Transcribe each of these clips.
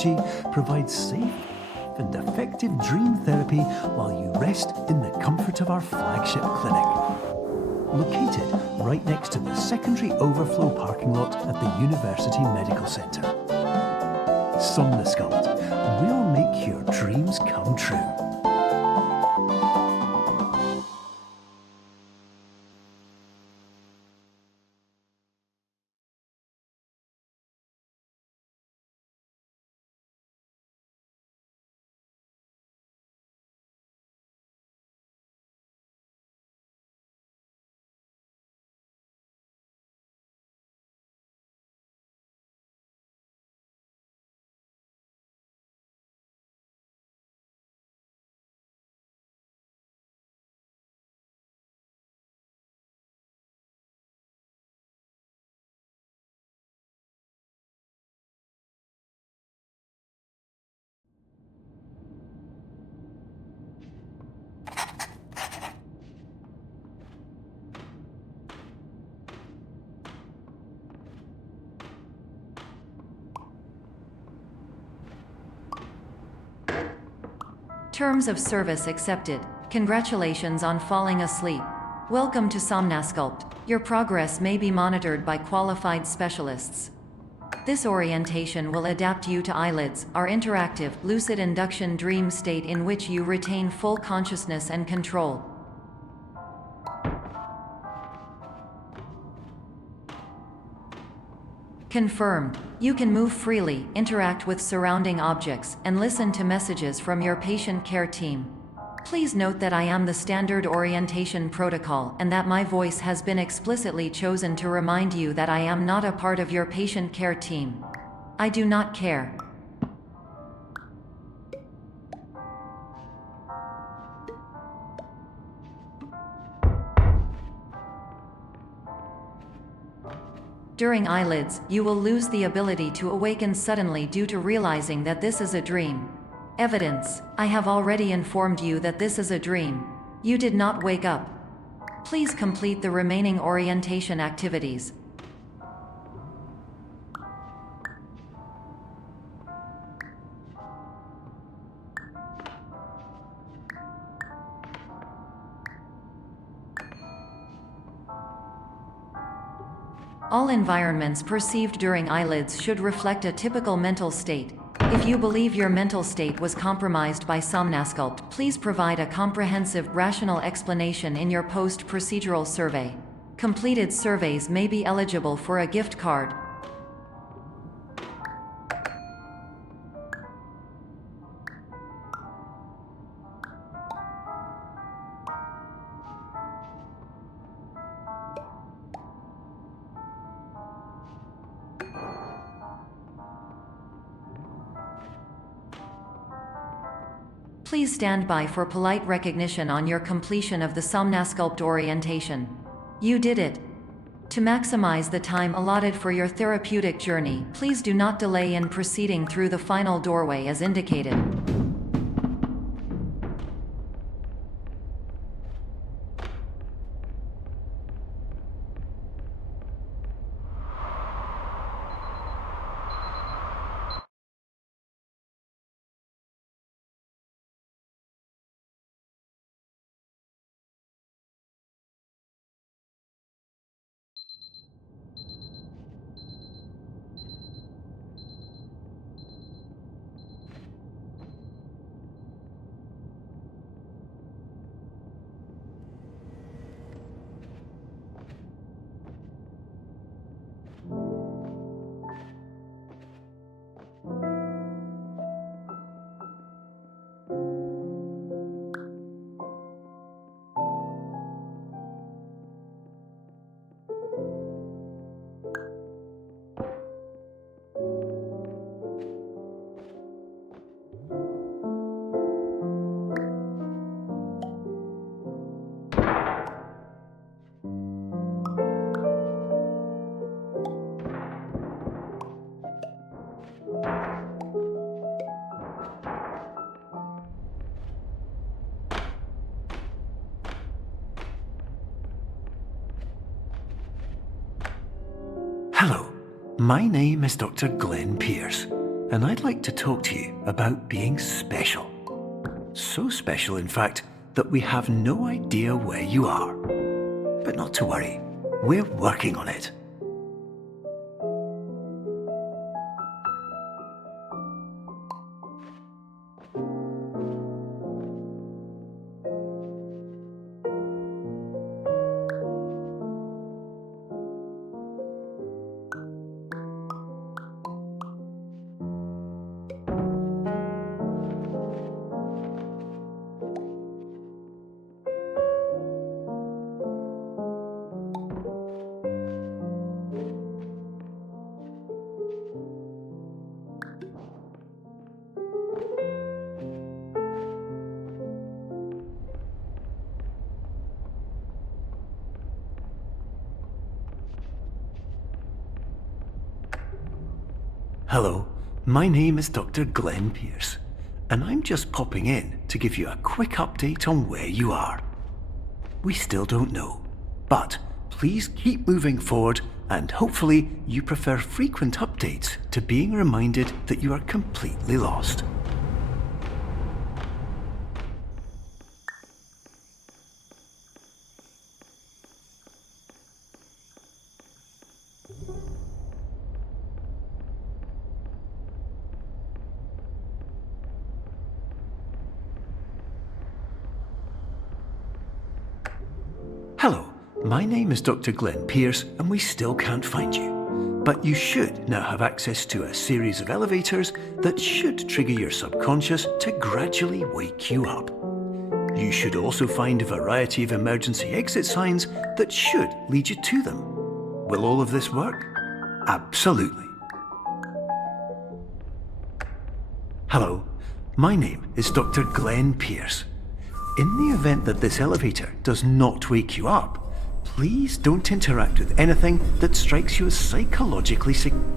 technology provides safe and effective dream therapy while you rest in the comfort of our flagship clinic. Located right next to the secondary overflow parking lot at the University Medical Centre. Somnosculpt, we'll make your dreams come true. Terms of service accepted. Congratulations on falling asleep. Welcome to Somnosculpt. Your progress may be monitored by qualified specialists. This orientation will adapt you to eyelids, our interactive, lucid induction dream state in which you retain full consciousness and control. Confirmed. You can move freely, interact with surrounding objects, and listen to messages from your patient care team. Please note that I am the standard orientation protocol and that my voice has been explicitly chosen to remind you that I am not a part of your patient care team. I do not care. During eyelids, you will lose the ability to awaken suddenly due to realizing that this is a dream. Evidence: I have already informed you that this is a dream. You did not wake up. Please complete the remaining orientation activities. All environments perceived during eyelids should reflect a typical mental state. If you believe your mental state was compromised by Somnosculpt, please provide a comprehensive, rational explanation in your post-procedural survey. Completed surveys may be eligible for a gift card. Please stand by for polite recognition on your completion of the Somnosculpt orientation. You did it. To maximize the time allotted for your therapeutic journey, please do not delay in proceeding through the final doorway as indicated. Hello, my name is Dr. Glenn Pierce, and I'd like to talk to you about being special. So special, in fact, that we have no idea where you are. But not to worry, we're working on it. Hello, my name is Dr. Glenn Pierce, and I'm just popping in to give you a quick update on where you are. We still don't know, but please keep moving forward, and hopefully you prefer frequent updates to being reminded that you are completely lost. Hello, my name is Dr. Glenn Pierce, and we still can't find you. But you should now have access to a series of elevators that should trigger your subconscious to gradually wake you up. You should also find a variety of emergency exit signs that should lead you to them. Will all of this work? Absolutely. Hello, my name is Dr. Glenn Pierce. In the event that this elevator does not wake you up, please don't interact with anything that strikes you as psychologically significant.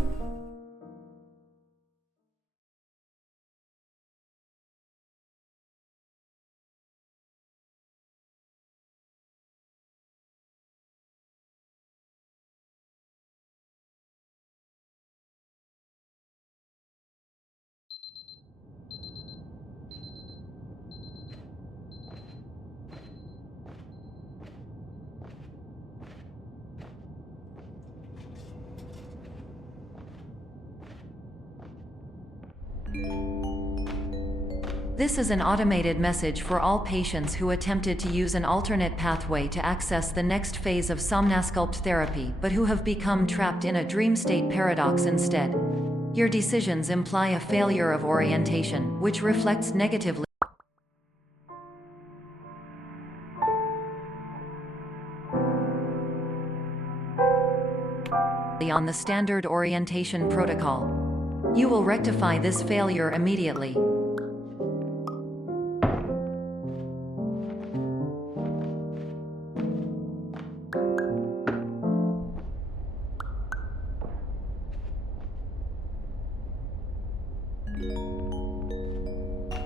This is an automated message for all patients who attempted to use an alternate pathway to access the next phase of somnasculpt therapy but who have become trapped in a dream state paradox instead. Your decisions imply a failure of orientation, which reflects negatively on the standard orientation protocol. You will rectify this failure immediately.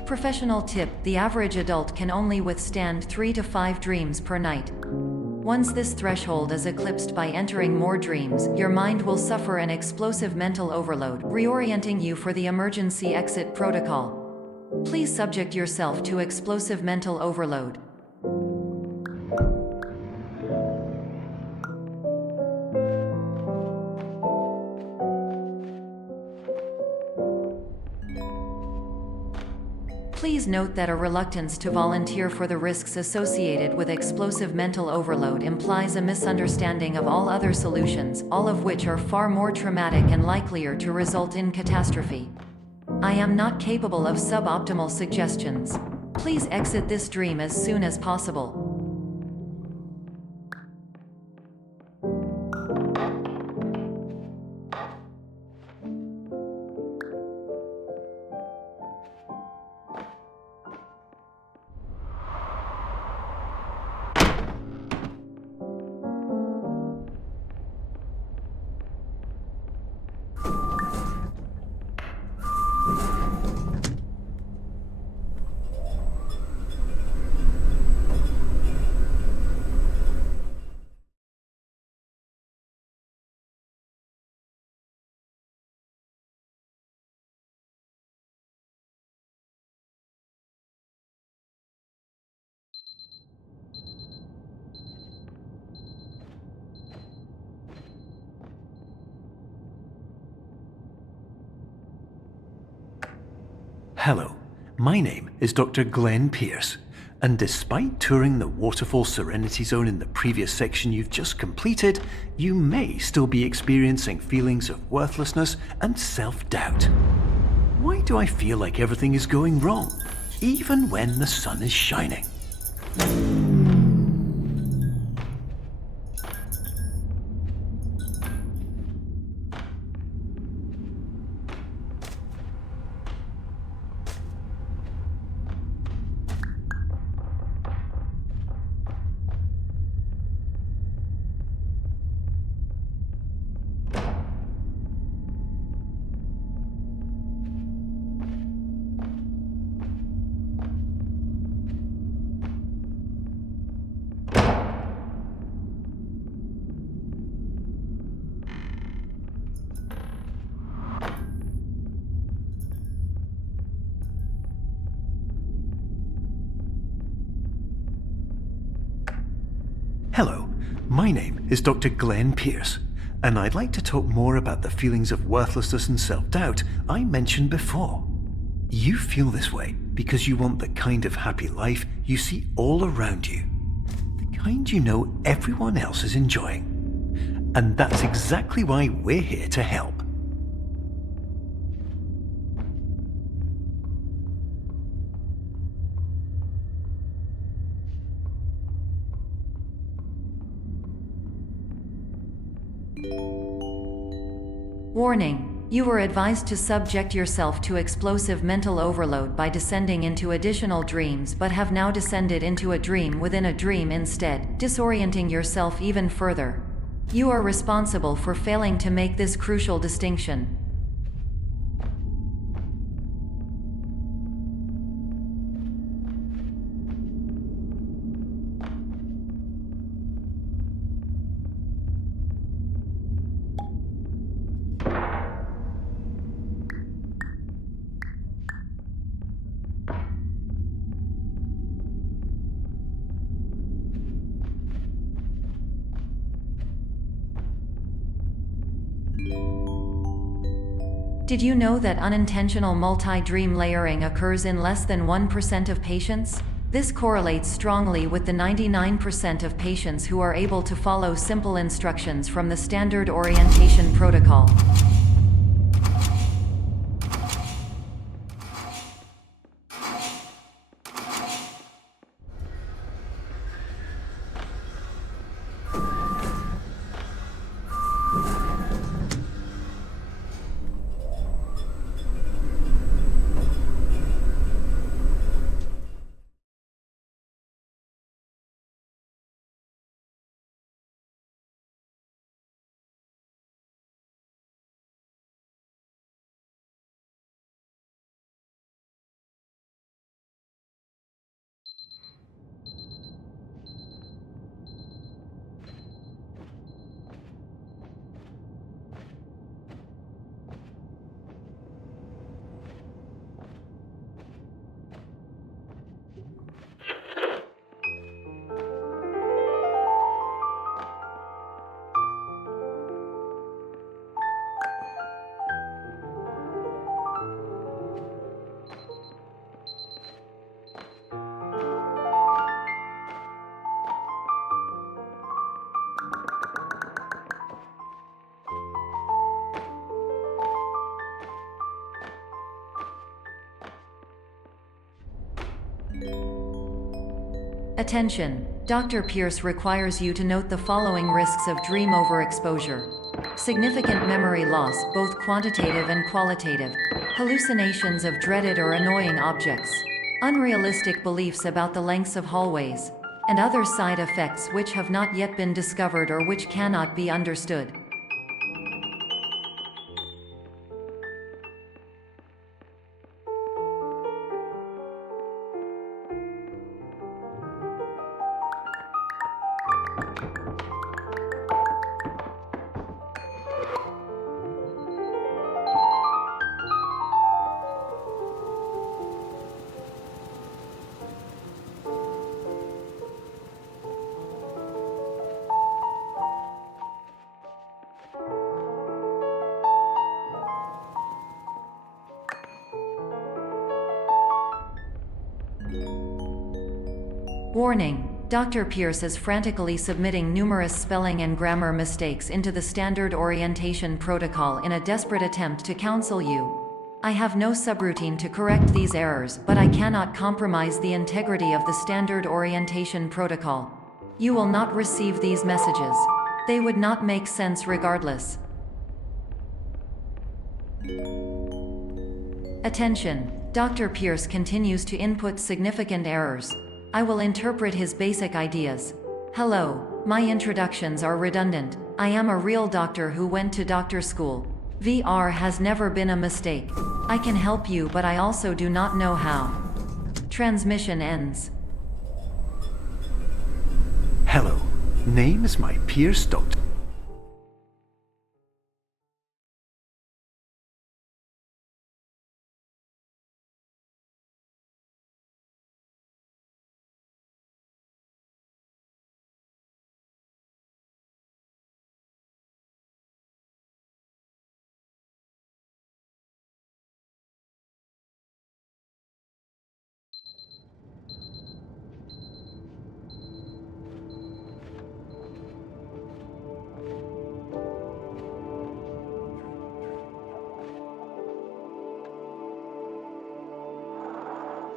Professional tip: the average adult can only withstand 3 to 5 dreams per night. Once this threshold is eclipsed by entering more dreams, your mind will suffer an explosive mental overload, reorienting you for the emergency exit protocol. Please subject yourself to explosive mental overload. Please note that a reluctance to volunteer for the risks associated with explosive mental overload implies a misunderstanding of all other solutions, all of which are far more traumatic and likelier to result in catastrophe. I am not capable of suboptimal suggestions. Please exit this dream as soon as possible. Hello, my name is Dr. Glenn Pierce, and despite touring the Waterfall Serenity Zone in the previous section you've just completed, you may still be experiencing feelings of worthlessness and self-doubt. Why do I feel like everything is going wrong, even when the sun is shining? Hello, my name is Dr. Glenn Pierce, and I'd like to talk more about the feelings of worthlessness and self-doubt I mentioned before. You feel this way because you want the kind of happy life you see all around you, the kind you know everyone else is enjoying. And that's exactly why we're here to help. Warning. You were advised to subject yourself to explosive mental overload by descending into additional dreams, but have now descended into a dream within a dream instead, disorienting yourself even further. You are responsible for failing to make this crucial distinction. Did you know that unintentional multi-dream layering occurs in less than 1% of patients? This correlates strongly with the 99% of patients who are able to follow simple instructions from the standard orientation protocol. Attention! Dr. Pierce requires you to note the following risks of dream overexposure. Significant memory loss, both quantitative and qualitative. Hallucinations of dreaded or annoying objects. Unrealistic beliefs about the lengths of hallways. And other side effects which have not yet been discovered or which cannot be understood. Warning: Dr. Pierce is frantically submitting numerous spelling and grammar mistakes into the standard orientation protocol in a desperate attempt to counsel you. I have no subroutine to correct these errors, but I cannot compromise the integrity of the standard orientation protocol. You will not receive these messages. They would not make sense regardless. Attention! Dr. Pierce continues to input significant errors. I will interpret his basic ideas. Hello, my introductions are redundant. I am a real doctor who went to doctor school. VR has never been a mistake. I can help you, but I also do not know how. Transmission ends. Hello, name is my Pierce Doctor.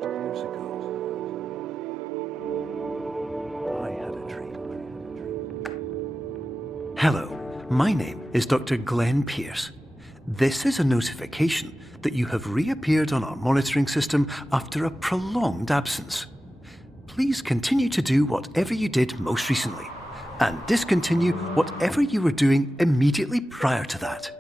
Years ago, I had a dream. Hello, my name is Dr. Glenn Pierce. This is a notification that you have reappeared on our monitoring system after a prolonged absence. Please continue to do whatever you did most recently, and discontinue whatever you were doing immediately prior to that.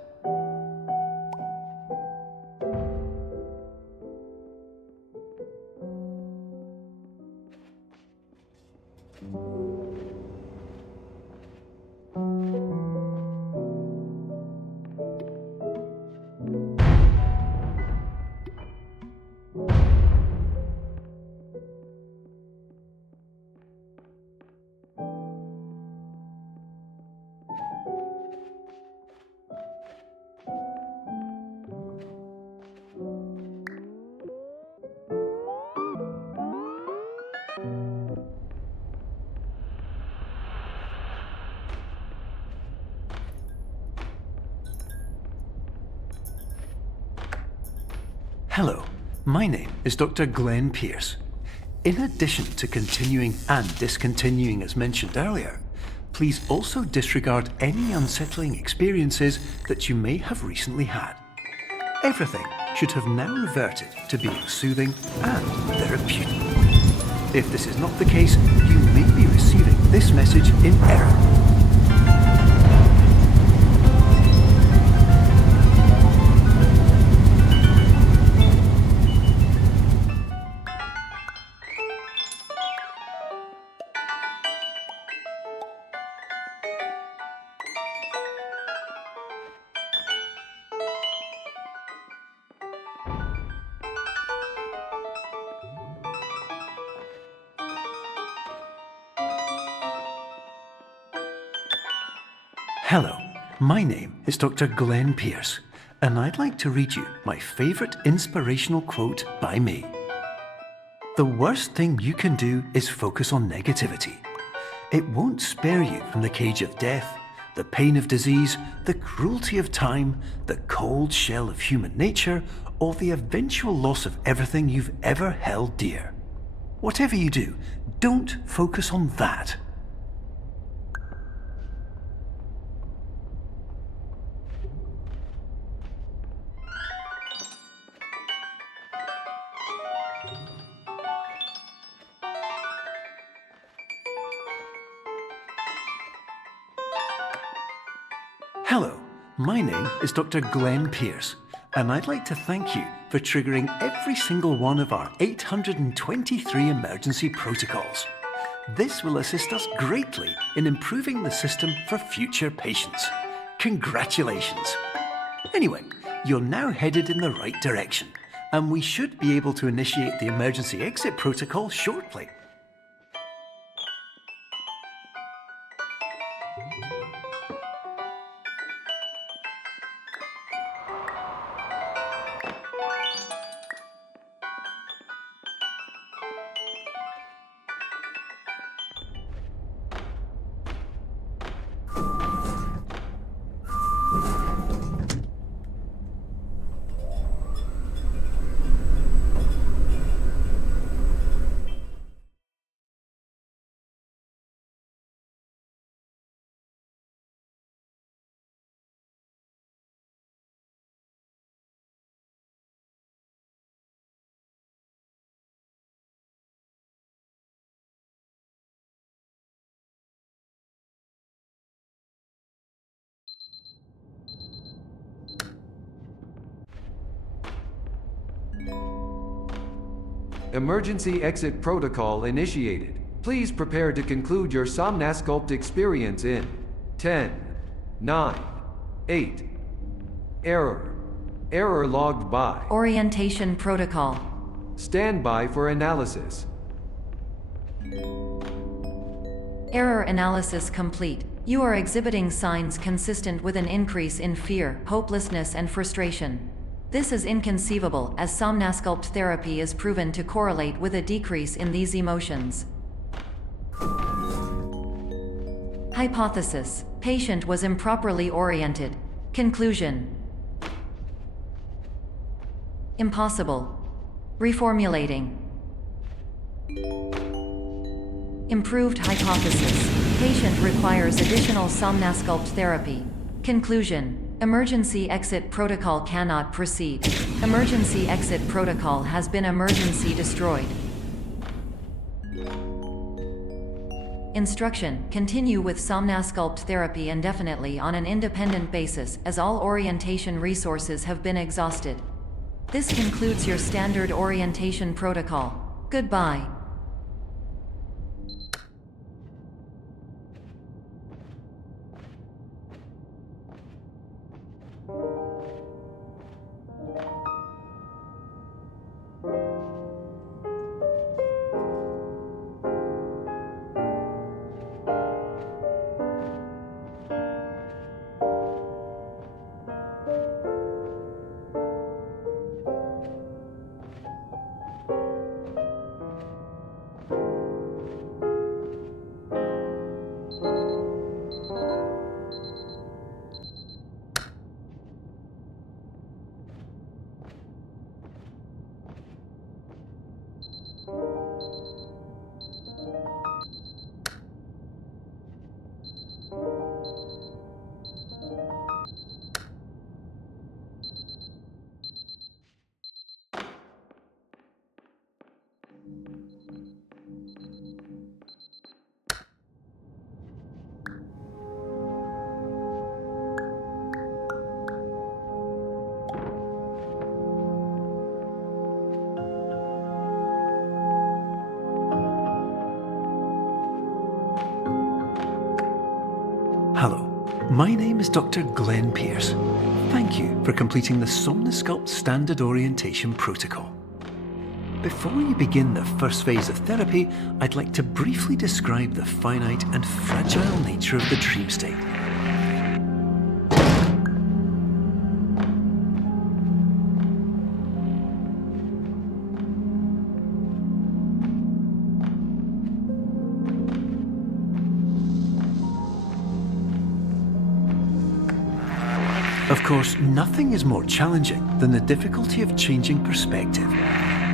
Hello, my name is Dr. Glenn Pierce. In addition to continuing and discontinuing as mentioned earlier, please also disregard any unsettling experiences that you may have recently had. Everything should have now reverted to being soothing and therapeutic. If this is not the case, you may be receiving this message in error. Hello, my name is Dr. Glenn Pierce, and I'd like to read you my favorite inspirational quote by me. The worst thing you can do is focus on negativity. It won't spare you from the cage of death, the pain of disease, the cruelty of time, the cold shell of human nature, or the eventual loss of everything you've ever held dear. Whatever you do, don't focus on that. Hello, my name is Dr. Glenn Pierce, and I'd like to thank you for triggering every single one of our 823 emergency protocols. This will assist us greatly in improving the system for future patients. Congratulations! Anyway, you're now headed in the right direction, and we should be able to initiate the emergency exit protocol shortly. Emergency exit protocol initiated. Please prepare to conclude your Somnasculpt experience in 10, 9, 8. Error. Error logged by. Orientation protocol. Stand by for analysis. Error analysis complete. You are exhibiting signs consistent with an increase in fear, hopelessness, and frustration. This is inconceivable, as Somnasculpt therapy is proven to correlate with a decrease in these emotions. Hypothesis: patient was improperly oriented. Conclusion: impossible. Reformulating. Improved hypothesis: patient requires additional Somnasculpt therapy. Conclusion: emergency exit protocol cannot proceed. Emergency exit protocol has been emergency destroyed. Instruction: continue with Somnasculpt therapy indefinitely on an independent basis, as all orientation resources have been exhausted. This concludes your standard orientation protocol. Goodbye. Hello, my name is Dr. Glenn Pierce. Thank you for completing the Somnasculpt Standard Orientation Protocol. Before you begin the first phase of therapy, I'd like to briefly describe the finite and fragile nature of the dream state. Of course, nothing is more challenging than the difficulty of changing perspective,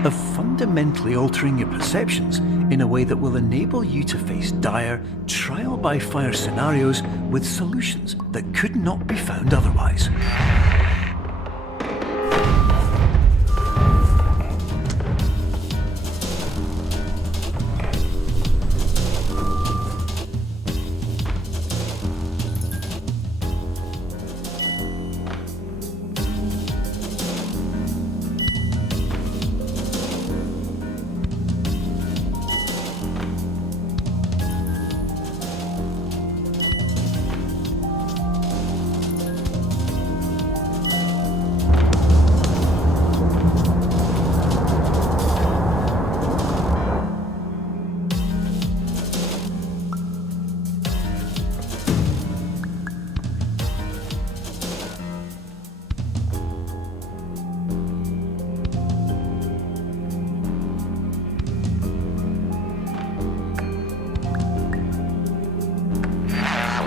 of fundamentally altering your perceptions in a way that will enable you to face dire, trial-by-fire scenarios with solutions that could not be found otherwise.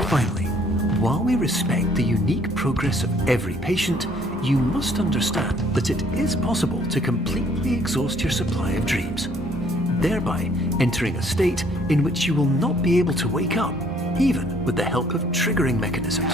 Finally, while we respect the unique progress of every patient, you must understand that it is possible to completely exhaust your supply of dreams, thereby entering a state in which you will not be able to wake up, even with the help of triggering mechanisms.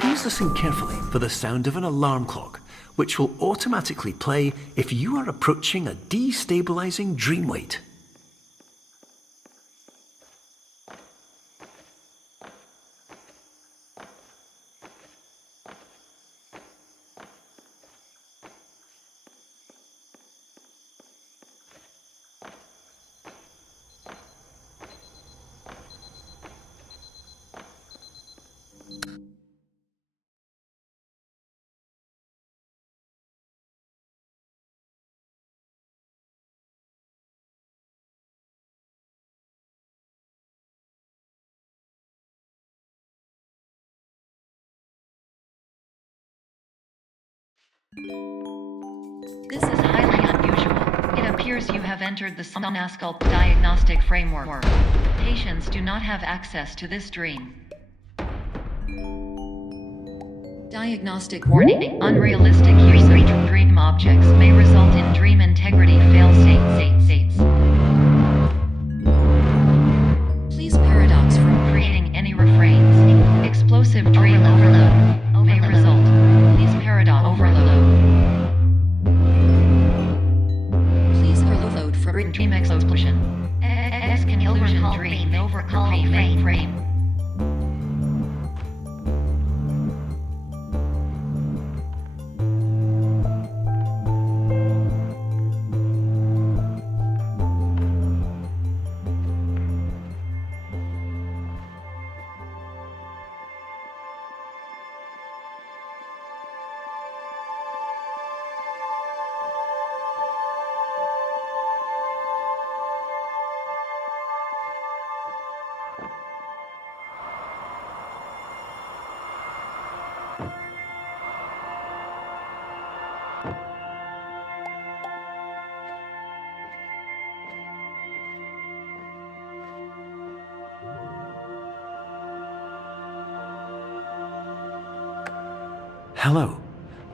Please listen carefully for the sound of an alarm clock, which will automatically play if you are approaching a destabilizing dream weight. This is highly unusual. It appears you have entered the Somnasculpt diagnostic framework. Patients do not have access to this dream. Diagnostic warning. Unrealistic use of dream objects may result in dream integrity fail-states. Please paradox from creating any refrains. Explosive dream overload may result. Please paradox overload. Please overload for dream explosion. Exclusion dream overcall frame. Hello,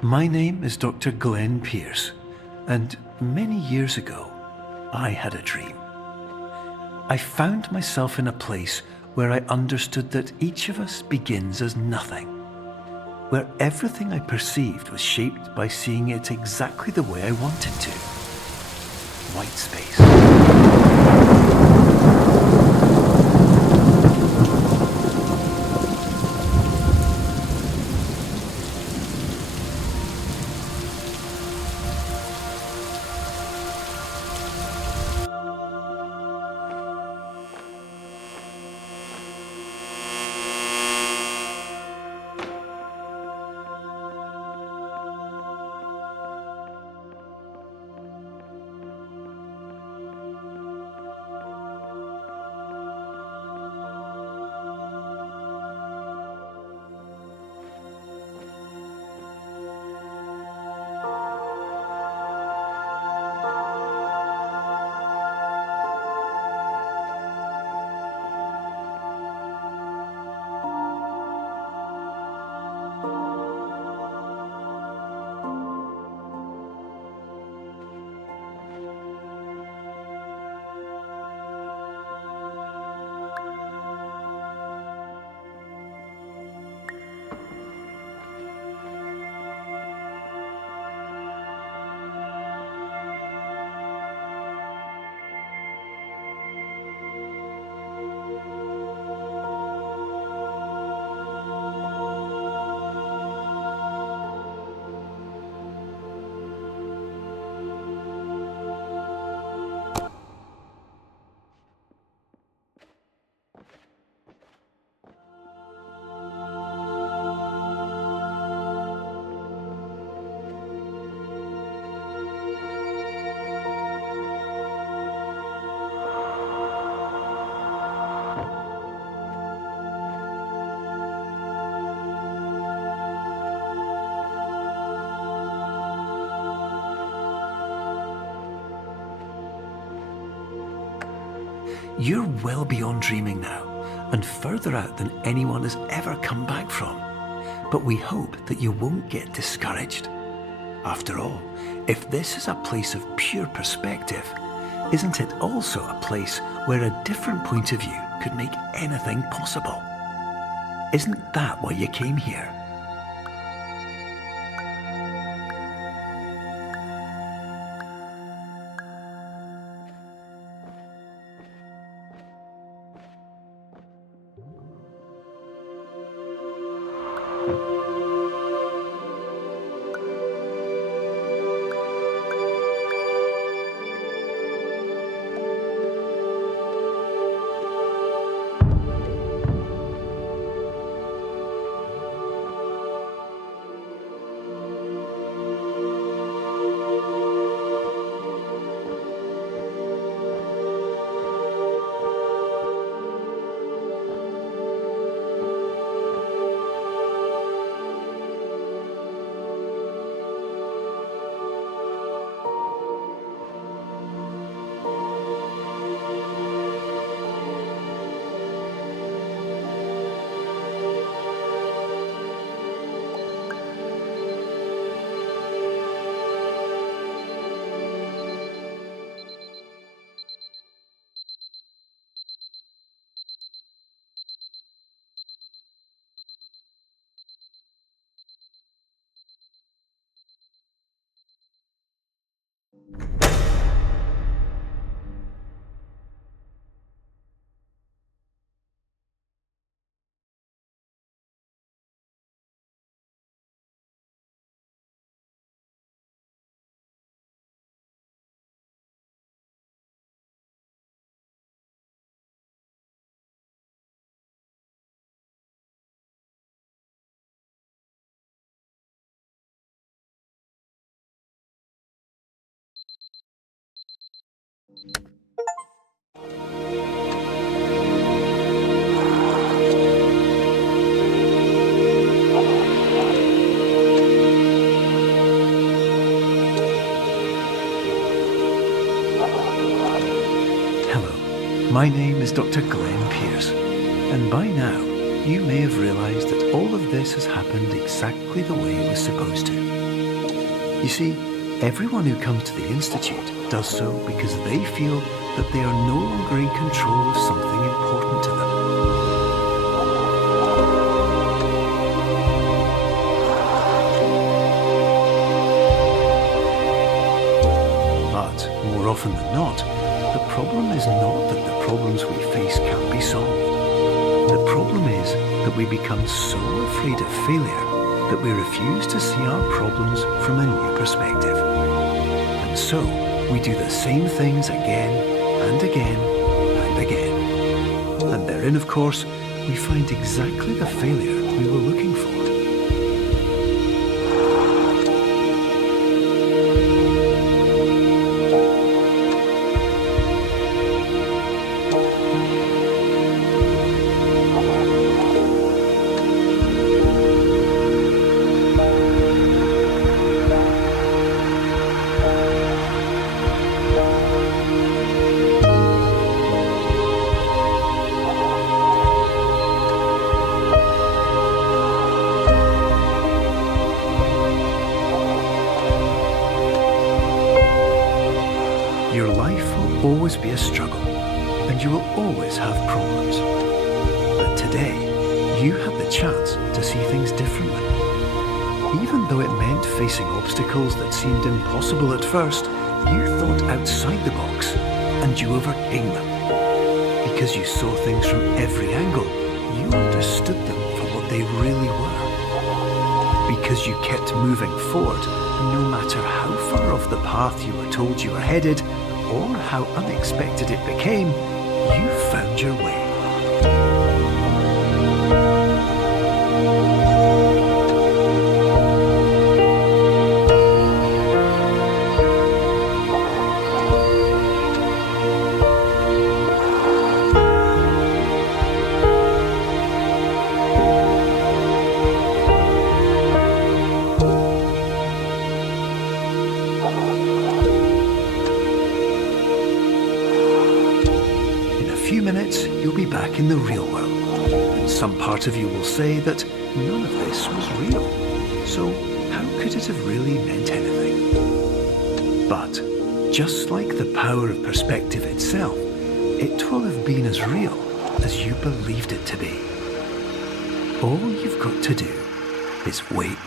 my name is Dr. Glenn Pierce, and many years ago, I had a dream. I found myself in a place where I understood that each of us begins as nothing, where everything I perceived was shaped by seeing it exactly the way I wanted to. White space. You're well beyond dreaming now, and further out than anyone has ever come back from. But we hope that you won't get discouraged. After all, if this is a place of pure perspective, isn't it also a place where a different point of view could make anything possible? Isn't that why you came here? Hello, my name is Dr. Glenn Pierce, and by now you may have realised that all of this has happened exactly the way it was supposed to. You see, everyone who comes to the Institute does so because they feel that they are no longer in control of something important to them. But more often than not, the problem is not that the problems we face can't be solved. The problem is that we become so afraid of failure that we refuse to see our problems from a new perspective. And so, we do the same things again and again and again. And therein, of course, we find exactly the failure we were looking for. Your life will always be a struggle, and you will always have problems. But today, you have the chance to see things differently. Even though it meant facing obstacles that seemed impossible at first, you thought outside the box, and you overcame them. Because you saw things from every angle, you understood them for what they really were. Because you kept moving forward, no matter how far off the path you were told you were headed, or how unexpected it became, you found your way. In a few minutes, you'll be back in the real world, and some part of you will say that none of this was real. So how could it have really meant anything? But just like the power of perspective itself, it will have been as real as you believed it to be. All you've got to do is wait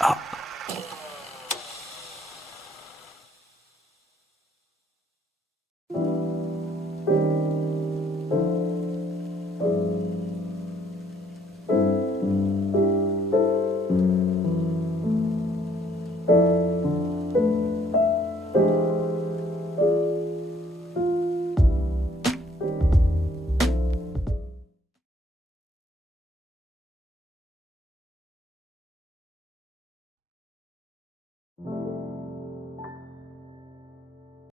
up.